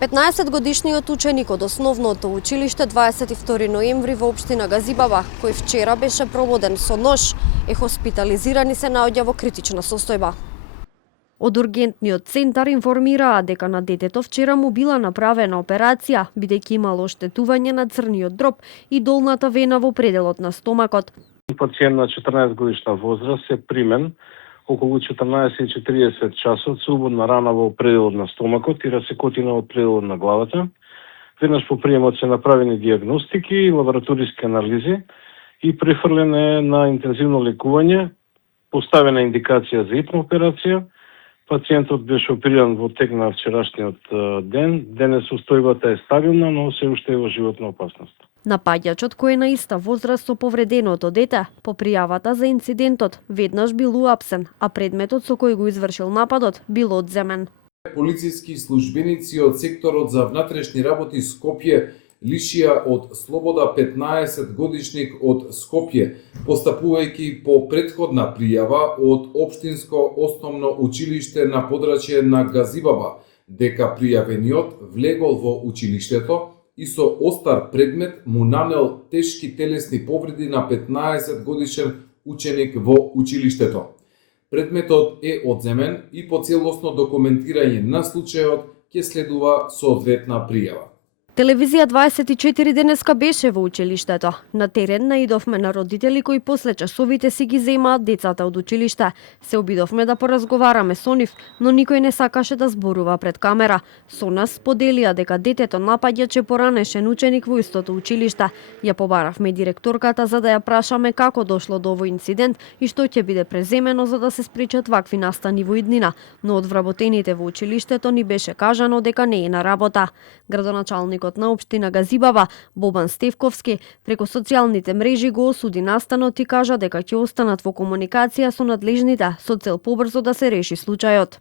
15-годишниот ученик од основното училиште 22 ноември во општина Газибаба, кој вчера беше прободен со нож, е хоспитализиран и се наоѓа во критична состојба. Од ургентниот центар информираа дека на детето вчера му била направена операција, бидејќи имало оштетување на црниот дроб и долната вена во пределот на стомакот. Пациент на 14 годишна возраст е примен околу 14:40 часот со убавна рана во пределот на стомакот и расекотина во пределот на главата. Веднаш по приемот се направени диагностики и лабораториски анализи и префрлен е на интензивно лекување, поставена индикација за ипна операција. Пациентот беше опериран во тек на вчерашниот ден. Денес состојбата е стабилна, но се уште е во животна опасност. Напаѓачот, кој е на иста возраст со повреденото дете, по пријавата за инцидентот веднаш бил уапсен, а предметот со кој го извршил нападот бил одземен. Полициски службеници од секторот за внатрешни работи Скопје лишија од слобода 15-годишник од Скопје, постапувајќи по претходна пријава од Општинско основно училиште на подрачје на Газибаба, дека пријавениот влегол во училиштето и со остар предмет му нанел тешки телесни повреди на 15-годишен ученик во училиштето. Предметот е одземен и по целосно документирање на случајот ќе следува соодветна пријава. Телевизија 24 денеска беше во училиштето. На терен наидовме на родители кои после часовите си ги земаат децата од училиште. Се обидовме да поразговараме со нив, но никој не сакаше да зборува пред камера. Со нас споделија дека детето напаѓаче поранешен ученик во истото училиште. Ја побаравме директорката за да ја прашаме како дошло до овој инцидент и што ќе биде преземено за да се спречат вакви настани во иднина, но од вработените во училиштето ни беше кажано дека не е на работа. Градоначалник на општина Газибаба, Бобан Стевковски, преку социјалните мрежи го осуди настанот и кажа дека ќе останат во комуникација со надлежните со цел побрзо да се реши случајот.